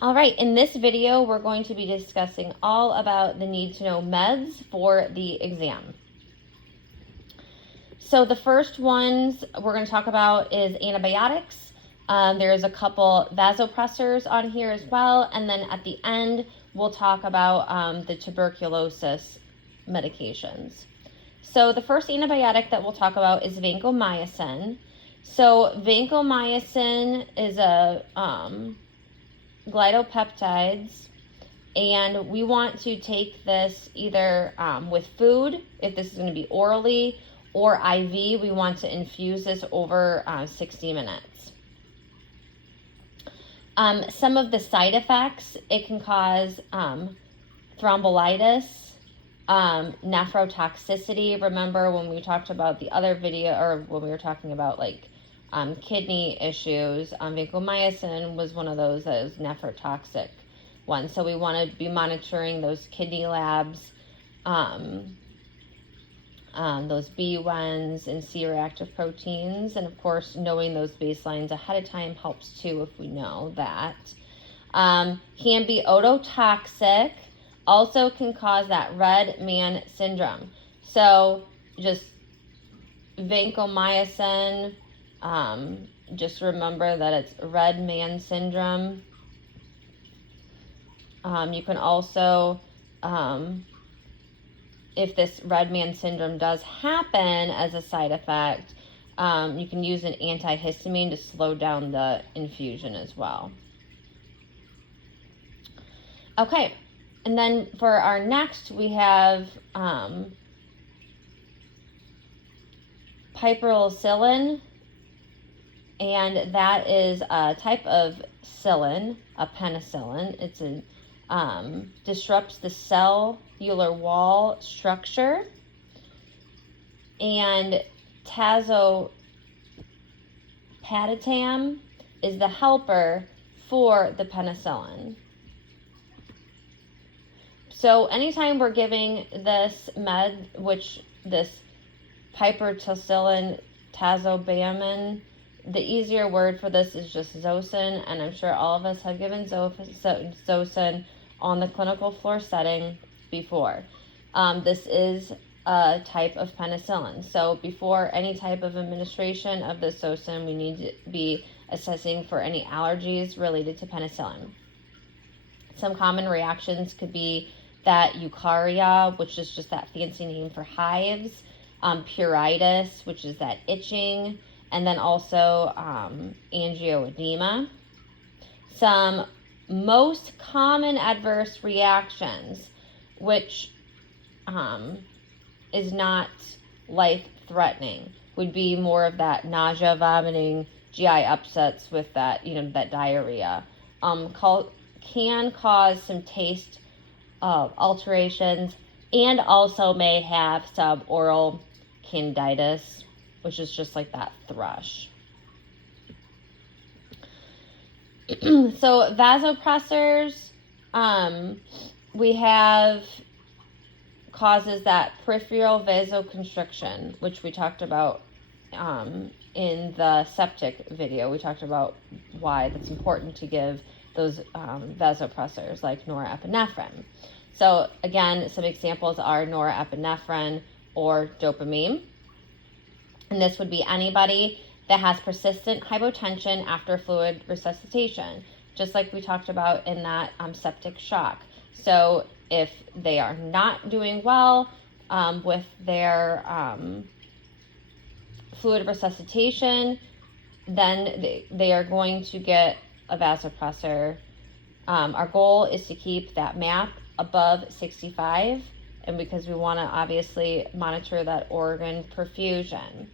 All right, in this video, we're going to be discussing all about the need to know meds for the exam. So the first ones we're going to talk about is antibiotics. There's a couple vasopressors on here as well. And then at the end, we'll talk about the tuberculosis medications. So the first antibiotic that we'll talk about is vancomycin. So vancomycin is a glidopeptides, and we want to take this either with food, if this is going to be orally, or IV. We want to infuse this over 60 minutes. Some of the side effects, it can cause thrombolytis, nephrotoxicity. Remember when we talked about the other video, or when we were talking about like kidney issues, vancomycin was one of those that is nephrotoxic ones. So we want to be monitoring those kidney labs, those B1s and C-reactive proteins. And of course, knowing those baselines ahead of time helps too if we know that. Can be ototoxic, also can cause that red man syndrome. So just vancomycin, just remember that it's red man syndrome. You can also, if this red man syndrome does happen as a side effect, you can use an antihistamine to slow down the infusion as well. Okay, and then for our next, we have piperacillin, and that is a type of psyllin, a penicillin. It's a disrupts the cellular wall structure, and tazopattam is the helper for the penicillin. So anytime we're giving this med, which this piperacillin, tazobamine, the easier word for this is just Zosyn, and I'm sure all of us have given Zosyn on the clinical floor setting before. This is a type of penicillin. So before any type of administration of this Zosyn, we need to be assessing for any allergies related to penicillin. Some common reactions could be that eukarya, which is just that fancy name for hives, pruritus, which is that itching, and then also angioedema. Some most common adverse reactions, which is not life-threatening, would be more of that nausea, vomiting, GI upsets with that, that diarrhea. Can cause some taste alterations, and also may have some oral candiditis, which is just like that thrush. So vasopressors, we have causes that peripheral vasoconstriction, which we talked about in the septic video. We talked about why that's important to give those vasopressors like norepinephrine. So again, some examples are norepinephrine or dopamine. And this would be anybody that has persistent hypotension after fluid resuscitation, just like we talked about in that septic shock. So if they are not doing well with their fluid resuscitation, then they are going to get a vasopressor. Our goal is to keep that MAP above 65, and because we want to obviously monitor that organ perfusion.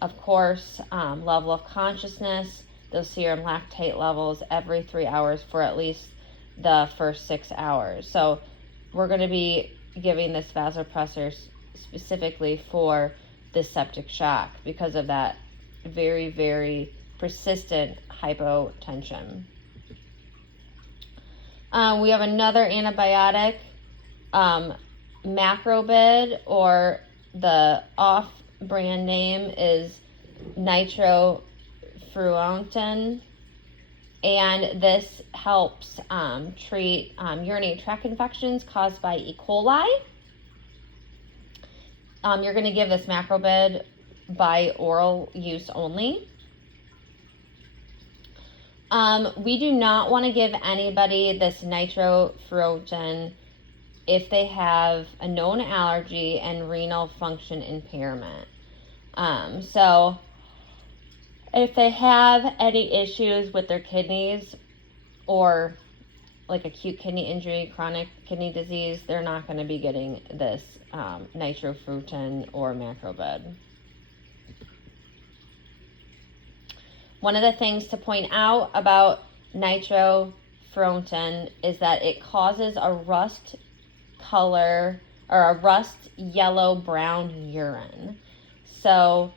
Of course, level of consciousness, those serum lactate levels every 3 hours for at least the first 6 hours. So we're going to be giving this vasopressor specifically for this septic shock because of that very, very persistent hypotension. We have another antibiotic, macrobid, or the off-brand name is nitrofurantoin. And this helps treat urinary tract infections caused by E. coli. You're going to give this macrobid by oral use only. We do not want to give anybody this nitrofurantoin if they have a known allergy and renal function impairment. So if they have any issues with their kidneys or like acute kidney injury, chronic kidney disease, they're not going to be getting this nitrofurantoin or macrobid. One of the things to point out about nitrofurantoin is that it causes a rust color or a rust yellow brown urine. So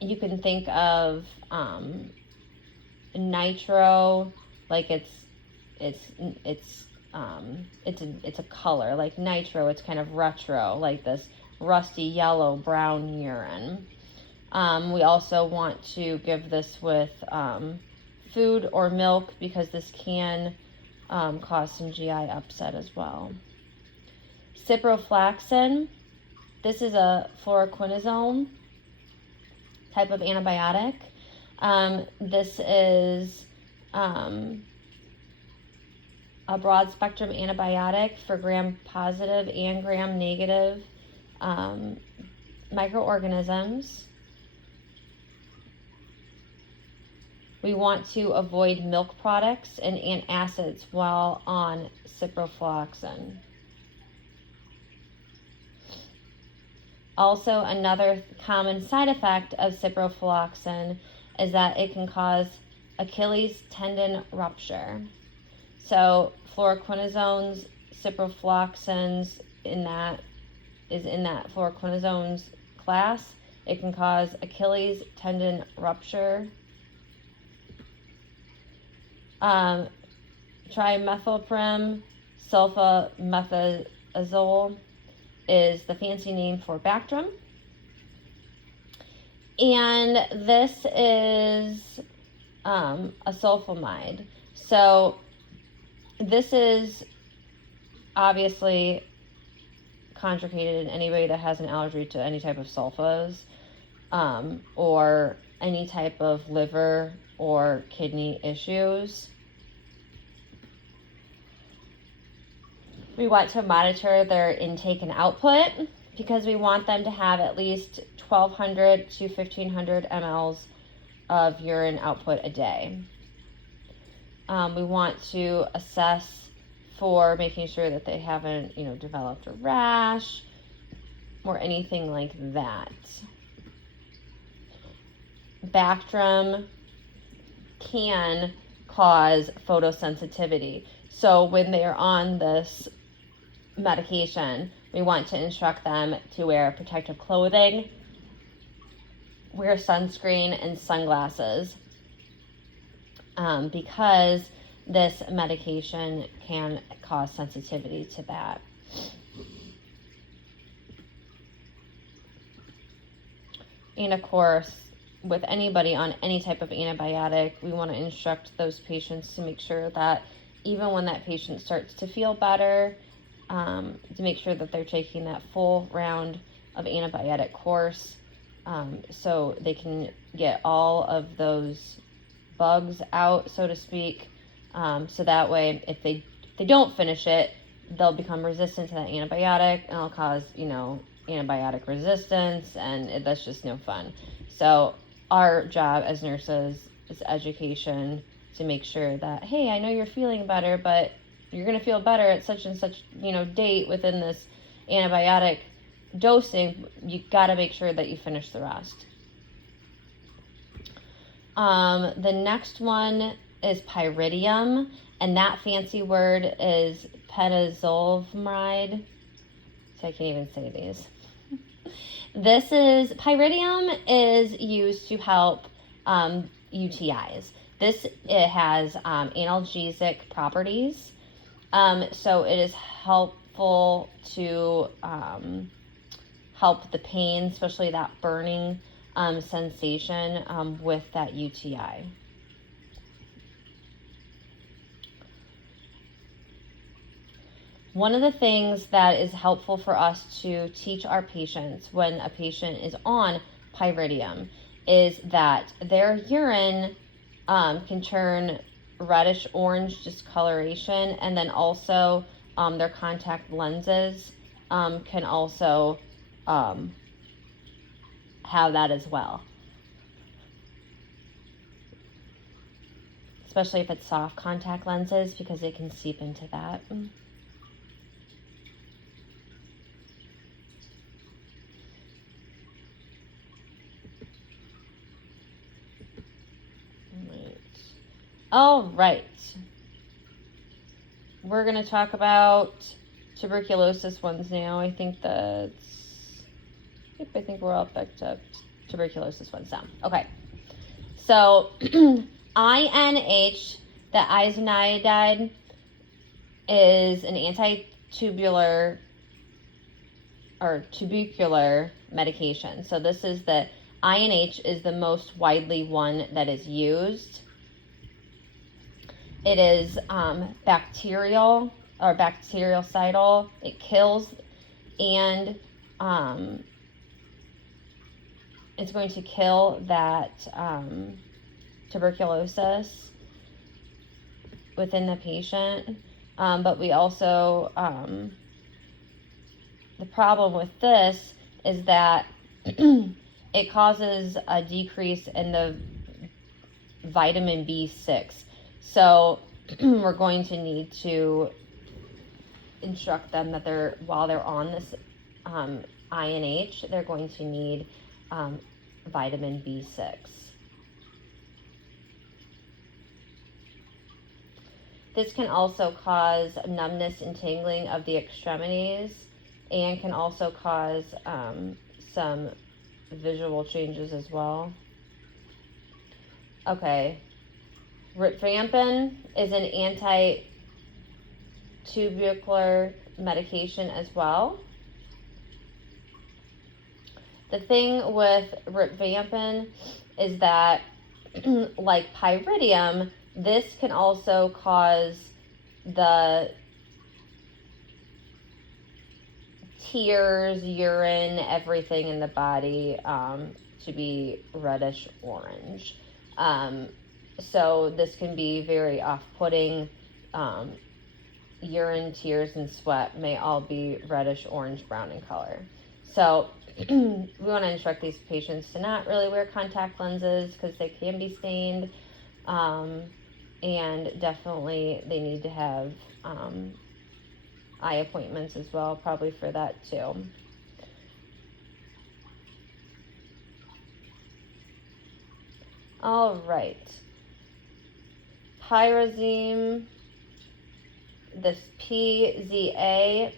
you can think of nitro like it's a color like nitro. It's kind of retro, like this rusty yellow brown urine. We also want to give this with food or milk because this can cause some GI upset as well. Ciprofloxacin, this is a fluoroquinosone type of antibiotic. This is a broad spectrum antibiotic for gram-positive and gram-negative microorganisms. We want to avoid milk products and antacids while on ciprofloxacin. Also, another common side effect of ciprofloxacin is that it can cause Achilles tendon rupture. So fluoroquinosones, ciprofloxacins is in that fluoroquinosones class. It can cause Achilles tendon rupture. Trimethoprim sulfamethoxazole is the fancy name for Bactrim. And this is a sulfonamide. So this is obviously contraindicated in anybody that has an allergy to any type of sulfas or any type of liver or kidney issues. We want to monitor their intake and output because we want them to have at least 1,200 to 1,500 mLs of urine output a day. We want to assess for making sure that they haven't, developed a rash or anything like that. Bactrim can cause photosensitivity. So when they are on this medication, we want to instruct them to wear protective clothing, wear sunscreen and sunglasses, because this medication can cause sensitivity to that. And of course, with anybody on any type of antibiotic, we want to instruct those patients to make sure that even when that patient starts to feel better, to make sure that they're taking that full round of antibiotic course so they can get all of those bugs out, so to speak. So that way, if they don't finish it, they'll become resistant to that antibiotic and it'll cause, antibiotic resistance, and that's just no fun. So our job as nurses is education to make sure that, hey, I know you're feeling better, but you're going to feel better at such and such, date within this antibiotic dosing. You got to make sure that you finish the rest. The next one is pyridium, and that fancy word is pedazolamide. So I can't even say these. Pyridium is used to help UTIs. It has analgesic properties. So it is helpful to help the pain, especially that burning sensation with that UTI. One of the things that is helpful for us to teach our patients when a patient is on pyridium is that their urine can turn reddish orange discoloration, and then also their contact lenses can also have that as well, especially if it's soft contact lenses, because it can seep into that. All right. We're going to talk about tuberculosis ones now. I think we're all back to tuberculosis ones now. Okay. So, INH, the isoniazid, is an anti-tubular or tubercular medication. So this is the INH is the most widely one that is used. It is bacterial or bactericidal. It kills, and it's going to kill that tuberculosis within the patient. But we also, the problem with this is that it causes a decrease in the vitamin B6. So we're going to need to instruct them that while they're on this INH, they're going to need vitamin B6. This can also cause numbness and tingling of the extremities, and can also cause some visual changes as well. Okay. Rifampin is an anti-tubercular medication as well. The thing with rifampin is that, like pyridium, this can also cause the tears, urine, everything in the body to be reddish orange. So this can be very off-putting. Urine, tears, and sweat may all be reddish orange, brown in color. So we want to instruct these patients to not really wear contact lenses because they can be stained. And definitely they need to have eye appointments as well, probably for that too. All right. Pyrazine, this PZA,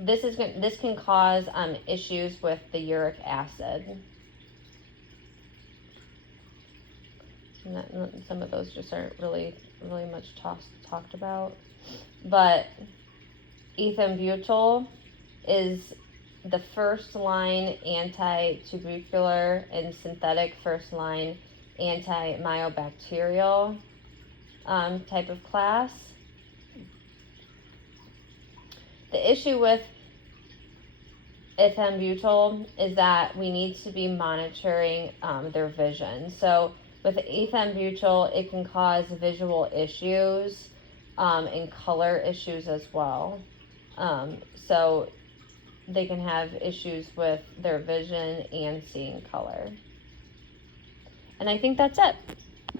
this can cause issues with the uric acid. And some of those just aren't really much talked about. But ethambutol is the first-line anti-tubercular and synthetic first-line anti-myobacterial type of class. The issue with ethambutol is that we need to be monitoring their vision. So with ethambutol, it can cause visual issues and color issues as well. So they can have issues with their vision and seeing color. And I think that's it.